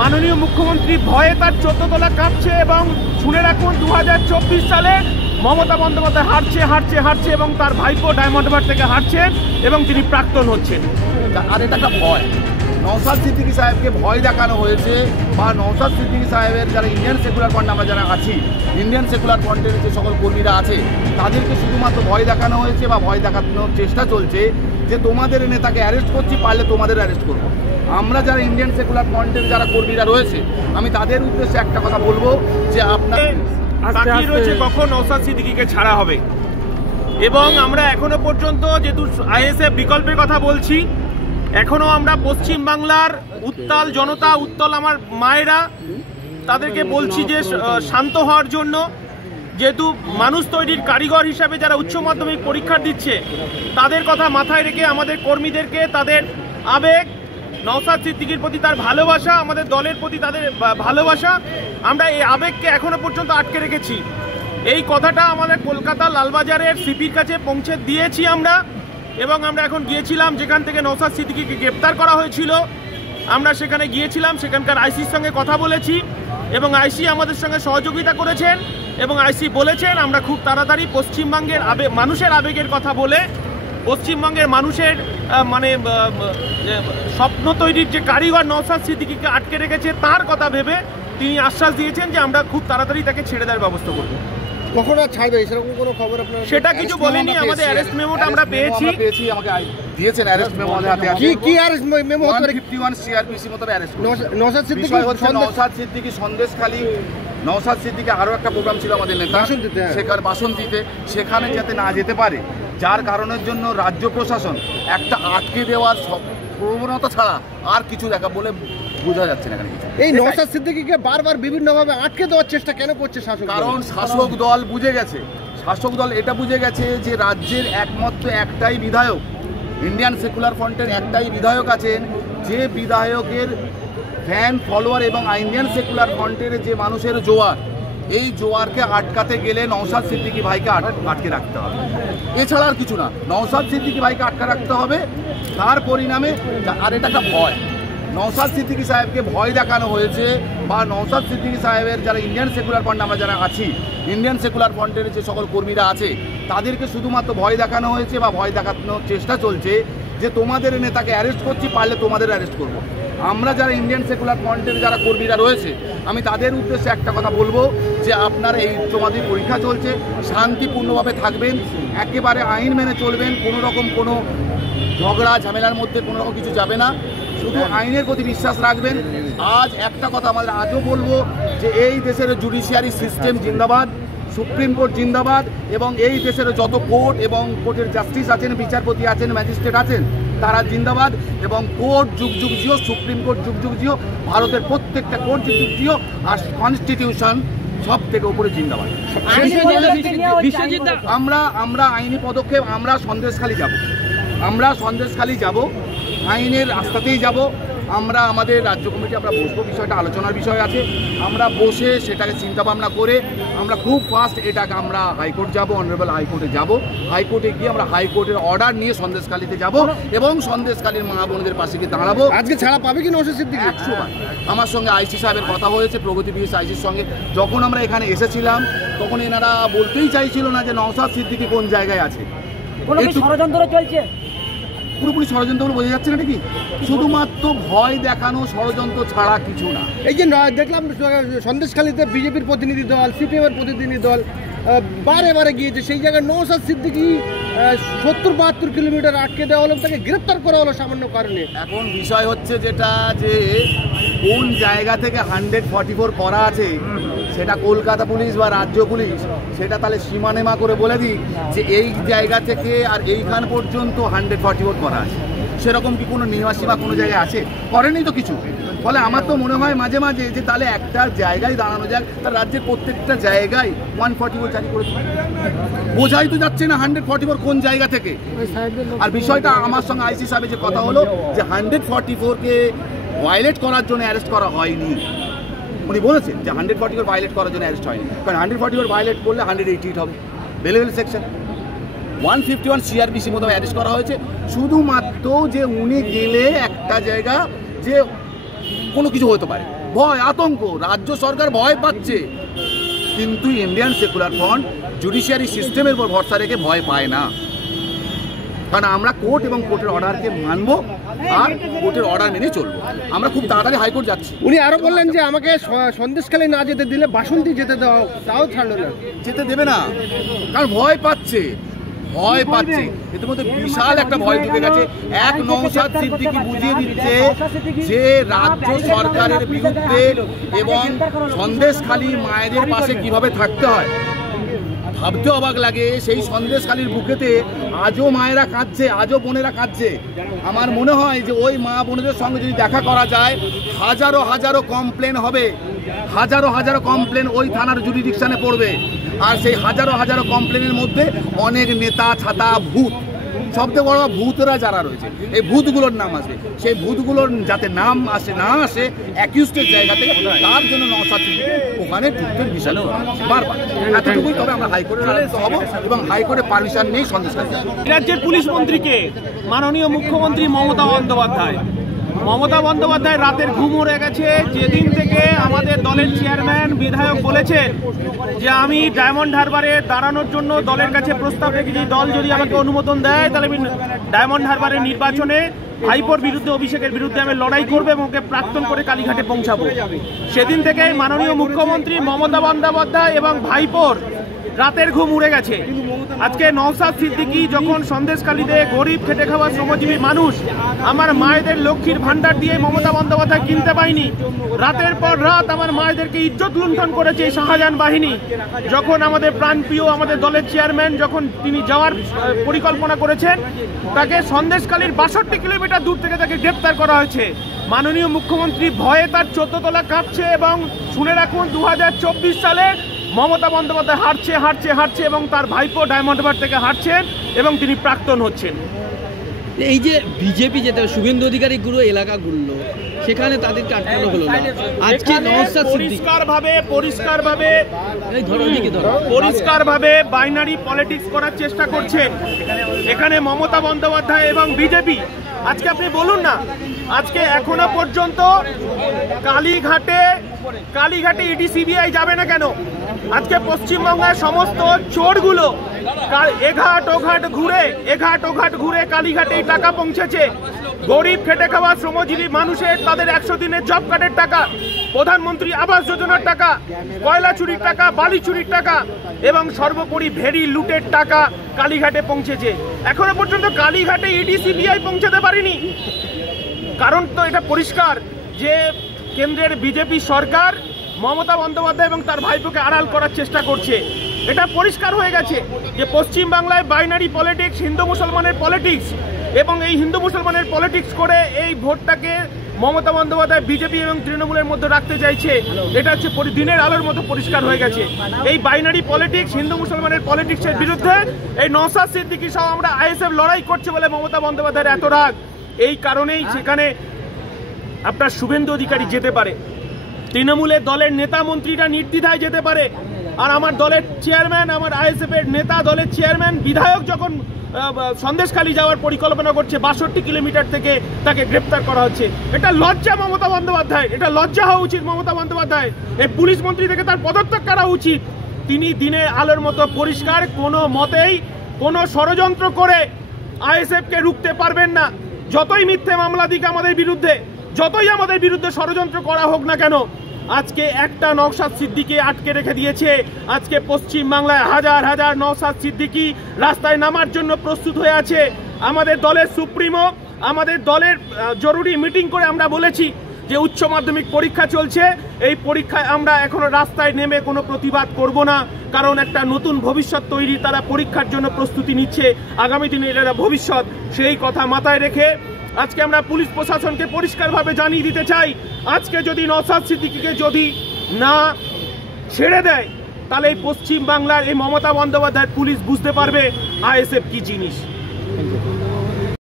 মাননীয় মুখ্যমন্ত্রী ভয়ে তার 14 তলা কাঁপছে এবং শুনে রাখুন 2024 সালে মমতা বন্দ্যোপাধ্যায় হারছে এবং তার ভাইপো ডায়মন্ড হারবার থেকে হারছেন এবং তিনি প্রাক্তন হচ্ছেন। আর এটা একটা ভয়, নওশাদ সিদ্দিকী সাহেবকে ভয় দেখানো হয়েছে বা নওশাদ সিদ্দিকী সাহেবের যারা ইন্ডিয়ান সেকুলার ফ্রন্ট আমরা যারা আছি, ইন্ডিয়ান সেকুলার ফ্রন্টের যে সকল কর্মীরা আছে তাদেরকে শুধুমাত্র ভয় দেখানো হয়েছে বা ভয় দেখানোর চেষ্টা চলছে যে তোমাদের নেতাকে অ্যারেস্ট করছি, পারলে তোমাদের অ্যারেস্ট করবো। আমরা যারা ইন্ডিয়ান সেকুলার ফ্রন্টের যারা কর্মীরা রয়েছে আমি তাদের উদ্দেশ্যে একটা কথা বলবো যে আপনার বাকি রয়েছে কখন নওশাদ সিদ্দিকীকে ছাড়া হবে। এবং আমরা এখনো পর্যন্ত যেহেতু আইএসএফ বিকল্পের কথা বলছি, এখনো আমরা পশ্চিম বাংলার উত্তাল জনতা, উত্তাল আমার মায়েরা, তাদেরকে বলছি যে শান্ত হওয়ার জন্য। যেহেতু মানুষ তৈরির কারিগর হিসাবে যারা উচ্চ মাধ্যমিক পরীক্ষা দিচ্ছে তাদের কথা মাথায় রেখে আমাদের কর্মীদেরকে তাদের আবেগ, নওশাদ সিদ্দিকীর প্রতি তার ভালোবাসা, আমাদের দলের প্রতি তাদের ভালোবাসা, আমরা এই আবেগকে এখনো পর্যন্ত আটকে রেখেছি। এই কথাটা আমাদের কলকাতা লালবাজারের সিপির কাছে পৌঁছে দিয়েছি আমরা, এবং আমরা এখন গিয়েছিলাম যেখান থেকে নওশাদ সিদ্দিকীকে গ্রেপ্তার করা হয়েছিল, আমরা সেখানে গিয়েছিলাম, সেখানকার আইসির সঙ্গে কথা বলেছি এবং আইসি আমাদের সঙ্গে সহযোগিতা করেছেন এবং আইসি বলেছেন আমরা খুব তাড়াতাড়ি পশ্চিমবঙ্গের মানুষের আবেগের কথা বলে, পশ্চিমবঙ্গের মানুষের মানে স্বপ্ন তৈরির যে কারিগর নওশাদ সিদ্দিকীকে আটকে রেখেছে তার কথা ভেবে তিনি আশ্বাস দিয়েছেন যে আমরা খুব তাড়াতাড়ি তাকে ছেড়ে দেওয়ার ব্যবস্থা করব। কখন আর ছাড়বে সেরকম কোনো খবর আপনারা? সেটা কিছু বলেনি, আমাদের অ্যারেস্ট মেমোটা আমরা পেয়েছি, আমাকে দিয়েছেন অ্যারেস্ট মেমো আমাদের হাতে আছে। কি অ্যারেস্ট মেমো? 151 সিআরপিসি মতো অ্যারেস্ট। নওশাদ সিদ্দিকী নওশাদ সিদ্দিকী সন্দেশখালী, নওশাদ সিদ্দিকী আরও একটা প্রোগ্রাম ছিল আমাদের নেতা সেখানে বাসন দিতে, সেখানে যাতে না যেতে পারে, যার কারণের জন্য রাজ্য প্রশাসন একটা আটকে দেওয়ার প্রবণতা ছাড়া আর কিছু দেখা বলে বোঝা যাচ্ছে না এখানে কিছু। এই নওশাদ সিদ্দিকীকে বারবার বিভিন্নভাবে আটকে দেওয়ার চেষ্টা কেন করছে শাসক? কারণ শাসক দল বুঝে গেছে, শাসক দল এটা বুঝে গেছে যে রাজ্যের একমাত্র একটাই বিধায়ক, ইন্ডিয়ান সেকুলার ফ্রন্টের একটাই বিধায়ক আছেন, যে বিধায়কের ফ্যান ফলোয়ার এবং ইন্ডিয়ান সেকুলার ফ্রন্টের যে মানুষের জোয়ার, এই জোয়ারকে আটকাতে গেলে নওশাদ সিদ্দিকী ভাইকে আটকে রাখতে হবে, এছাড়া আর কিছু না। নওশাদ সিদ্দিকী ভাইকে আটকে রাখতে হবে, তার পরিণামে। আর এটা একটা ভয়, নওশাদ সিদ্দিকী সাহেবকে ভয় দেখানো হয়েছে বা নওশাদ সিদ্দিকী সাহেবের যারা ইন্ডিয়ান সেকুলার ফ্রন্ট আমরা যারা আছি, ইন্ডিয়ান সেকুলার ফ্রন্টের যে সকল কর্মীরা আছে তাদেরকে শুধুমাত্র ভয় দেখানো হয়েছে বা ভয় দেখানোর চেষ্টা চলছে যে তোমাদের নেতাকে অ্যারেস্ট করছি, পারলে তোমাদের অ্যারেস্ট করব। আমরা যারা ইন্ডিয়ান সেকুলার ফ্রন্টের যারা কর্মীরা রয়েছে আমি তাদের উদ্দেশ্যে একটা কথা বলবো যে আপনার এই উচ্চ মাধ্যমিক পরীক্ষা চলছে, শান্তিপূর্ণভাবে থাকবেন, একেবারে আইন মেনে চলবেন, কোনো রকম কোনো ঝগড়া ঝামেলার মধ্যে কোনো রকম কিছু যাবে না, শুধু আইনের প্রতি বিশ্বাস রাখবেন। আজ একটা কথা আমাদের আজও বলবো যে এই দেশের জুডিশিয়ারি সিস্টেম জিন্দাবাদ, সুপ্রিম কোর্ট জিন্দাবাদ, এবং এই দেশের যত কোর্ট এবং কোর্টের জাস্টিস আছেন, বিচারপতি আছেন, ম্যাজিস্ট্রেট আছেন, তারা জিন্দাবাদ, এবং কোর্ট যুগ যুগ জিও, সুপ্রিম কোর্ট যুগ যুগ জিও, ভারতের প্রত্যেকটা কোর্ট যুগ যুগ জিও, আর কনস্টিটিউশন সব থেকে উপরে জিন্দাবাদ। আমরা আইনি পদক্ষেপ, আমরা সন্দেশখালী যাব, আইনের রাস্তাতেই যাব। আমরা আমাদের রাজ্য কমিটি আমরা বসবো, বিষয়টা আলোচনার বিষয় আছে, আমরা বসে সেটাকে চিন্তাভাবনা করে আমরা খুব ফাস্ট এটাকে আমরা হাইকোর্ট যাব, অনারেবল হাইকোর্টে যাব, হাইকোর্টে গিয়ে আমরা হাইকোর্টের অর্ডার নিয়ে সন্দেশখালীতে যাব এবং সন্দেশখালীর মা বোনদের পাশে গিয়ে দাঁড়াবো। আজকে ছাড়া পাবে কি নওশাদ সিদ্দিকী? 100বার। আমার সঙ্গে আইসি সাহেবের কথা হয়েছে, প্রগতি বিএস আইসির সঙ্গে যখন আমরা এখানে এসেছিলাম তখন এনারা বলতেই চাইছিল না যে নওশাদ সিদ্দিকী কোন জায়গায় আছে। ষড়যন্ত্র চলছে, পুরোপুরি ষড়যন্ত্র বলে বোঝা যাচ্ছে না নাকি? শুধুমাত্র ভয় দেখানো, ষড়যন্ত্র ছাড়া কিছু না। এই যে দেখলাম সন্দেশখালীতে বিজেপির প্রতিনিধি দল, সিপিএমের প্রতিনিধি দল বারে বারে গিয়েছে, সেই জায়গায় নওশাদ সিদ্দিকী 70-72 কিলোমিটার আটকে দেওয়া হলো, তাকে গ্রেপ্তার করা হলো সামান্য কারণে। এখন বিষয় হচ্ছে যেটা যে কোন জায়গা থেকে 144 করা আছে সেটা কলকাতা পুলিশ বা রাজ্য পুলিশ সেটা তাহলে সীমানেমা করে বলে দিই যে এই জায়গা থেকে আর এইখান পর্যন্ত 144 করা আছে, সেরকম কি কোনো নিবাসী বা কোনো জায়গায় আছে? করেনি তো কিছু। ফলে আমার তো মনে হয় মাঝে মাঝে যে তাহলে একটা জায়গায় দাঁড়ানো যাক, তার রাজ্যের প্রত্যেকটা জায়গায় 144 জারি করে বোঝাই তো যাচ্ছে না 144 কোন জায়গা থেকে। আর বিষয়টা আমার সঙ্গে আইসি সাহেবের যে কথা হলো যে 144কে ভায়োলেট করার জন্য অ্যারেস্ট করা হয়নি, উনি বলেছেন যে 144 ভায়োলেট করার জন্য অ্যারেস্ট হয়নি, কারণ 144 ভায়োলেট করলে 188 হবে বেলেবেল সেকশন। 151 সিআরপিসি মতো অ্যারেস্ট করা হয়েছে শুধুমাত্র যে উনি গেলে একটা জায়গা যে কোনো কিছু হতে পারে, ভয় আতঙ্ক, রাজ্য সরকার ভয় পাচ্ছে। কিন্তু ইন্ডিয়ান সেকুলার ফ্রন্ট জুডিশিয়ারি সিস্টেমের উপর ভরসা রেখে ভয় পায় না, কারণ আমরা কোর্ট এবং কোর্টের অর্ডারকে মানবো আর কোর্টের অর্ডার মেনে চলবো। আমরা খুব তাড়াতাড়ি হাইকোর্ট যাচ্ছি। উনি আরো বললেন যে আমাকে সন্দেশখালী না যেতে দিলে বাসন্তী যেতে দাও, তাও ছাড়লো না, যেতে দেবে না, কারণ ভয় পাচ্ছে, ভয় পাচ্ছে। এর মধ্যে বিশাল একটা ভয় ঢুকে গেছে। এক নওশাদ সিদ্দিকী বুঝিয়ে দিচ্ছে যে রাজ্য সরকারের বিরুদ্ধে এবং সন্দেশখালী মায়েদের পাশে কিভাবে থাকতে হয়। ভাবতে অবাক লাগে, সেই সন্দেশখালীর বুকেতে আজও মায়েরা কাঁদছে, আজও বোনেরা কাঁদছে। আমার মনে হয় যে ওই মা বোনেদের সঙ্গে যদি দেখা করা যায়, হাজারো হাজারো কমপ্লেন হবে, হাজারো হাজারো কমপ্লেন ওই থানার জুরিডিকশনে পড়বে। আর সেই হাজারো হাজারো কমপ্লেনের মধ্যে অনেক নেতা ছাতা ভূত, সবচেয়ে বড় ভূতরা যারা রয়েছে, এই ভূতগুলোর নাম আসবে। সেই ভূতগুলোর যাতে নাম আসে না আসে অ্যাকিউজডের জায়গা থেকে, তার জন্য নওশাদ সিদ্দিকী ওখানে ঢুকতে বিশাল বারবার। এতটুকুই। তবে আমরা হাইকোর্টে দ্বারস্থ হব এবং হাইকোর্টে পারমিশন নেই সন্দেশখালী। রাজ্যের পুলিশ মন্ত্রীকে মাননীয় মুখ্যমন্ত্রী মমতা বন্দ্যোপাধ্যায় রাতের ঘুম উড়ে গেছে। যেদিন থেকে আমাদের দলের চেয়ারম্যান বিধায়ক বলেছেন যে আমি ডায়মন্ড হারবারে দাঁড়ানোর জন্য দলের কাছে প্রস্তাব রেখেছি, দল যদি আমাকে অনুমোদন দেয় তাহলে আমি ডায়মন্ড হারবারের নির্বাচনে ভাইপোর বিরুদ্ধে, অভিষেকের বিরুদ্ধে আমি লড়াই করবো এবং ওকে প্রাক্তন করে কালীঘাটে পৌঁছাবো। সেদিন থেকে মাননীয় মুখ্যমন্ত্রী মমতা বন্দ্যোপাধ্যায় এবং ভাইপোর রাতের ঘুম উড়ে গেছে। আজকে নওশাদ সিদ্দিকী যখন সন্দেশখালীতে গরিব খেটে খাওয়া শ্রমজীবী মানুষ, আমার মায়েদের লক্ষ্মীর ভান্ডার দিয়ে মমতা বন্দ্যোপাধ্যায় কিনতে পাইনি, রাতের পর রাত আমার মায়েদেরকে ইজ্জত লুণ্ঠন করেছে শাহজাহান বাহিনী। যখন আমাদের প্রাণপ্রিয় আমাদের দলের চেয়ারম্যান যখন তিনি যাওয়ার পরিকল্পনা করেছেন, তাকে সন্দেশখালীর 62 কিলোমিটার দূর থেকে তাকে গ্রেপ্তার করা হয়েছে। মাননীয় মুখ্যমন্ত্রী ভয়ে তার 14 তলা কাঁপছে এবং শুনে রাখুন 2024 সালে মমতা বন্দ্যোপাধ্যায় হারছে এবং তার ভাইপো ডায়মন্ড হারবার থেকে হারছেন এবং তিনি প্রাক্তন হচ্ছেন। এই যে বিজেপি যেটা শুভেন্দু অধিকারী গুলো এলাকা ঘুরলো, সেখানে তাদেরকে আটকানো হলো না। আজকে নওশাদ সিদ্দিকী পরিষ্কারভাবে বাইনারি পলিটিক্স করার চেষ্টা করছেন এখানে মমতা বন্দ্যোপাধ্যায় এবং বিজেপি। আজকে আপনি বলুন না, আজকে এখনো পর্যন্ত কালীঘাটে ইডি সিবিআই যাবে না কেন? আজকে পশ্চিমবঙ্গের সমস্ত চোরগুলো এঘাট ওঘাট ঘুরে কালীঘাটে টাকা পৌঁছেছে। গরিব খেটে খাওয়া শ্রমজীবী মানুষের তাদের 100 দিনের জব কার্ডের টাকা, প্রধানমন্ত্রী আবাস যোজনার টাকা, কয়লা চুরির টাকা, বালি চুরির টাকা এবং সর্বোপরি ভেরি লুটের টাকা কালীঘাটে পৌঁছেছে। এখনো পর্যন্ত কালীঘাটে ইডি সিবিআই পৌঁছাতে পারেনি। কারণ তো এটা পরিষ্কার যে কেন্দ্রের বিজেপি সরকার মমতা বন্দ্যোপাধ্যায় এবং তার ভাইপোকে আড়াল করার চেষ্টা করছে। এটা পরিষ্কার হয়ে গেছে যে পশ্চিমবাংলায় বাইনারি পলিটিক্স, হিন্দু মুসলমানের পলিটিক্স, এবং এই হিন্দু মুসলমানের পলিটিক্স করে এই ভোটটাকে মমতা বন্দ্যোপাধ্যায় বিজেপি এবং তৃণমূলের মধ্যে রাখতে চাইছে। এটা হচ্ছে দিনের আলোর মতো পরিষ্কার হয়ে গেছে। এই বাইনারি পলিটিক্স, হিন্দু মুসলমানের পলিটিক্সের বিরুদ্ধে এই নওশাদ সিদ্দিকী সহ আমরা আইএসএফ লড়াই করছে বলে মমতা বন্দ্যোপাধ্যায়ের এত রাগ। এই কারণেই সেখানে আপনার শুভেন্দু অধিকারী যেতে পারে, তৃণমূলের দলের নেতা মন্ত্রীরা নির্দ্বিধায় যেতে পারে। আর আমার দলের চেয়ারম্যান, আমার আইএসএফ এর নেতা, দলের চেয়ারম্যান, বিধায়ক যখন সন্দেশখালী যাওয়ার পরিকল্পনা করছে, 62 কিলোমিটার থেকে তাকে গ্রেপ্তার করা হচ্ছে। এটা লজ্জা মমতা বন্দ্যোপাধ্যায়, এটা লজ্জা হওয়া উচিত মমতা বন্দ্যোপাধ্যায়। এই পুলিশ মন্ত্রী থেকে তার পদত্যাগ করা উচিত। তিনি দিনের আলোর মতো পরিষ্কার, কোনো মতেই কোনো ষড়যন্ত্র করে আইএসএফকে রুখতে পারবেন না। যতই মিথ্যে মামলা দিক আমাদের বিরুদ্ধে, যতই আমাদের বিরুদ্ধে ষড়যন্ত্র করা হোক না কেন, আজকে একটা নওশাদ সিদ্দিকী আটকে রেখে দিয়েছে। আজকে পশ্চিম বাংলায় হাজার হাজার নওশাদ সিদ্দিকী রাস্তায় নামার জন্য প্রস্তুত হয়ে আছে। আমাদের দলের সুপ্রিমো, আমাদের দলের জরুরি মিটিং করে আমরা বলেছি যে উচ্চ মাধ্যমিক পরীক্ষা চলছে, এই পরীক্ষায় আমরা এখনো রাস্তায় নেমে কোনো প্রতিবাদ করব না, কারণ একটা নতুন ভবিষ্যৎ তৈরি, তারা পরীক্ষার জন্য প্রস্তুতি নিচ্ছে, আগামী দিনে এরা ভবিষ্যৎ। সেই কথা মাথায় রেখে আজকে আমরা পুলিশ প্রশাসনকে পরিষ্কারভাবে জানিয়ে দিতে চাই, আজকে যদি নওশাদ সিদ্দিকীকে যদি না ছেড়ে দেয়, তাহলে এই পশ্চিম বাংলার এই মমতা বন্দ্যোপাধ্যায়ের পুলিশ বুঝতে পারবে আইএসএফ কি জিনিস।